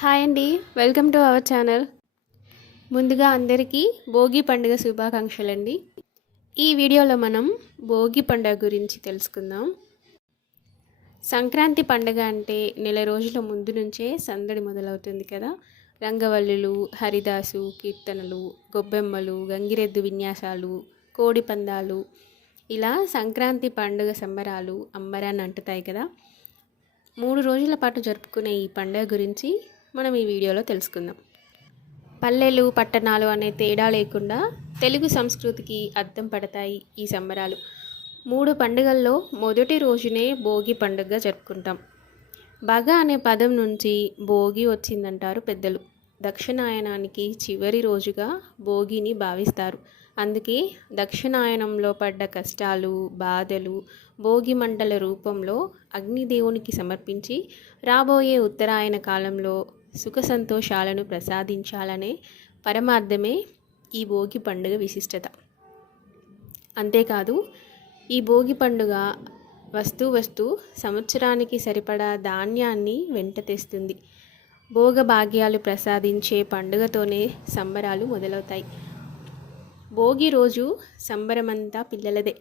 Hi అండి welcome to our channel. ముందుగా అందరికీ భోగి పండుగ శుభాకాంక్షలు అండి ఈ వీడియోలో మనం భోగి పండుగ గురించి తెలుసుకుందాం. సంక్రాంతి పండుగ అంటే నెల రోజుల ముందు నుంచే సందడి మొదలవుతుంది కదా. రంగవల్లులు హరిదాసు కీర్తనలు గొబ్బెమ్మలు గంగిరెద్దు విన్యాసాలు కోడి పందాలు ఇలా సంక్రాంతి పండుగ సంబరాలు అంబరాన్ని అంటుతాయి కదా. మూడు రోజుల పాటు జరుపుకునే ఈ పండుగ గురించి మనం ఈ వీడియోలో తెలుసుకుందాం. పల్లెలు పట్టణాలు అనే తేడా లేకుండా తెలుగు సంస్కృతికి అద్దం పడతాయి ఈ సంబరాలు. మూడు పండుగల్లో మొదటి రోజునే భోగి పండుగ జరుపుకుంటాం. బగ అనే పదం నుంచి భోగి వచ్చిందంటారు పెద్దలు. దక్షిణాయనానికి చివరి రోజుగా భోగిని భావిస్తారు. అందుకే దక్షిణాయనంలో పడ్డ కష్టాలు బాధలు భోగి మంటల రూపంలో అగ్నిదేవునికి సమర్పించి రాబోయే ఉత్తరాయణ కాలంలో సుఖ సంతోషాలను ప్రసాదించాలనే పరమార్థమే ఈ భోగి పండుగ విశిష్టత. అంతేకాదు ఈ భోగి పండుగ వస్తూ వస్తూ సంవత్సరానికి సరిపడా ధాన్యాన్ని వెంట తెస్తుంది. భోగభాగ్యాలు ప్రసాదించే పండుగతోనే సంబరాలు మొదలవుతాయి. భోగి రోజు సంబరమంతా పిల్లలదే.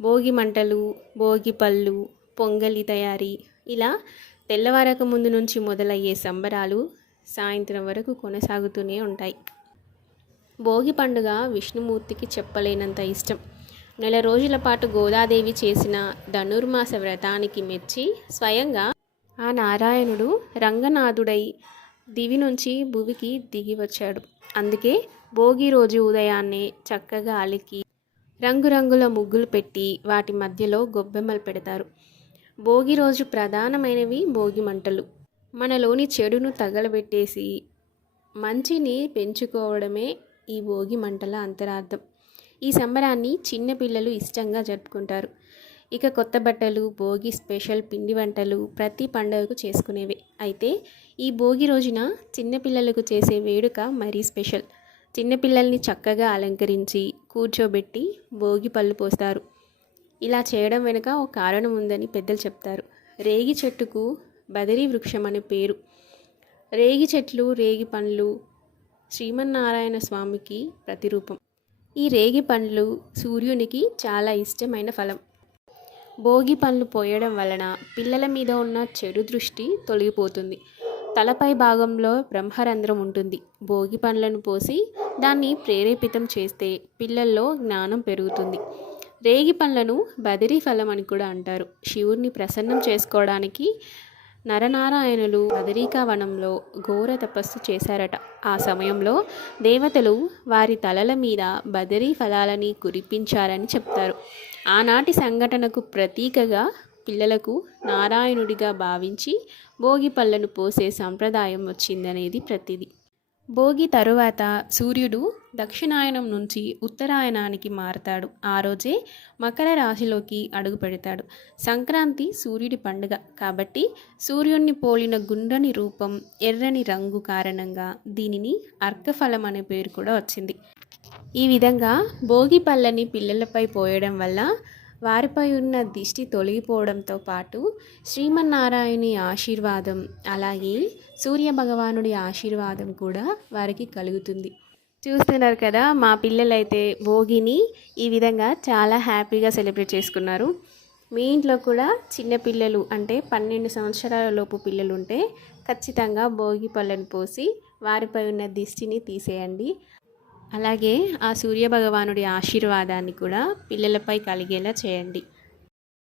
భోగి మంటలు భోగి పళ్ళు పొంగలి తయారీ ఇలా తెల్లవారక ముందు నుంచి మొదలయ్యే సంబరాలు సాయంత్రం వరకు కొనసాగుతూనే ఉంటాయి. భోగి పండుగ విష్ణుమూర్తికి చెప్పలేనంత ఇష్టం. నెల రోజుల పాటు గోదాదేవి చేసిన ధనుర్మాస వ్రతానికి మెచ్చి స్వయంగా ఆ నారాయణుడు రంగనాథుడై దివి నుంచి భువికి దిగి వచ్చాడు. అందుకే భోగి రోజు ఉదయాన్నే చక్కగా అలికి రంగురంగుల ముగ్గులు పెట్టి వాటి మధ్యలో గొబ్బెమ్మలు పెడతారు. భోగి రోజు ప్రధానమైనవి భోగి మంటలు. మనలోని చెడును తగలబెట్టేసి మంచిని పెంచుకోవడమే ఈ భోగి మంటల అంతరార్థం. ఈ సంబరాన్ని చిన్నపిల్లలు ఇష్టంగా జరుపుకుంటారు. ఇక కొత్త బట్టలు భోగి స్పెషల్ పిండి వంటలు ప్రతి పండుగకు చేసుకునేవే. అయితే ఈ భోగి రోజున చిన్నపిల్లలకు చేసే వేడుక మరీ స్పెషల్. చిన్నపిల్లల్ని చక్కగా అలంకరించి కూర్చోబెట్టి భోగి పళ్ళు పోస్తారు. ఇలా చేయడం వెనుక ఒక కారణం ఉందని పెద్దలు చెప్తారు. రేగి చెట్టుకు బదిరీ వృక్షం అనే పేరు. రేగి చెట్లు రేగి పండ్లు శ్రీమన్నారాయణ స్వామికి ప్రతిరూపం. ఈ రేగి పండ్లు సూర్యునికి చాలా ఇష్టమైన ఫలం. భోగి పండ్లు పోయడం వలన పిల్లల మీద ఉన్న చెడు దృష్టి తొలగిపోతుంది. తలపై భాగంలో బ్రహ్మరంధ్రం ఉంటుంది. భోగి పండ్లను పోసి దాన్ని ప్రేరేపితం చేస్తే పిల్లల్లో జ్ఞానం పెరుగుతుంది. రేగి పండ్లను బదిరీ ఫలం అని కూడా అంటారు. శివుణ్ణి ప్రసన్నం చేసుకోవడానికి నరనారాయణులు వనంలో ఘోర తపస్సు చేశారట. ఆ సమయంలో దేవతలు వారి తలల మీద బదరీ ఫలాలని కురిపించారని చెప్తారు. ఆనాటి సంఘటనకు ప్రతీకగా పిల్లలకు నారాయణుడిగా భావించి భోగి పళ్ళను పోసే సంప్రదాయం వచ్చిందనేది ప్రతిది. భోగి తరువాత సూర్యుడు దక్షిణాయనం నుంచి ఉత్తరాయణానికి మారతాడు. ఆ రోజే మకర రాశిలోకి అడుగు పెడతాడు. సంక్రాంతి సూర్యుడి పండుగ. కాబట్టి సూర్యుడిని పోలిన గుండ్రని రూపం ఎర్రని రంగు కారణంగా దీనిని అర్కఫలం అనే పేరు కూడా వచ్చింది. ఈ విధంగా భోగి పళ్ళని పిల్లలపై పోయడం వల్ల వారిపై ఉన్న దిష్టి తొలగిపోవడంతో పాటు శ్రీమన్నారాయణి ఆశీర్వాదం అలాగే సూర్య భగవానుడి ఆశీర్వాదం కూడా వారికి కలుగుతుంది. చూస్తున్నారు కదా మా పిల్లలైతే భోగిని ఈ విధంగా చాలా హ్యాపీగా సెలబ్రేట్ చేసుకున్నారు. మీ ఇంట్లో కూడా చిన్నపిల్లలు అంటే పన్నెండు సంవత్సరాల లోపు పిల్లలు ఉంటే ఖచ్చితంగా భోగి పళ్ళను పోసి వారిపై ఉన్న దిష్టిని తీసేయండి. అలాగే ఆ సూర్యభగవానుడి ఆశీర్వాదాన్ని కూడా పిల్లలపై కలిగేలా చేయండి.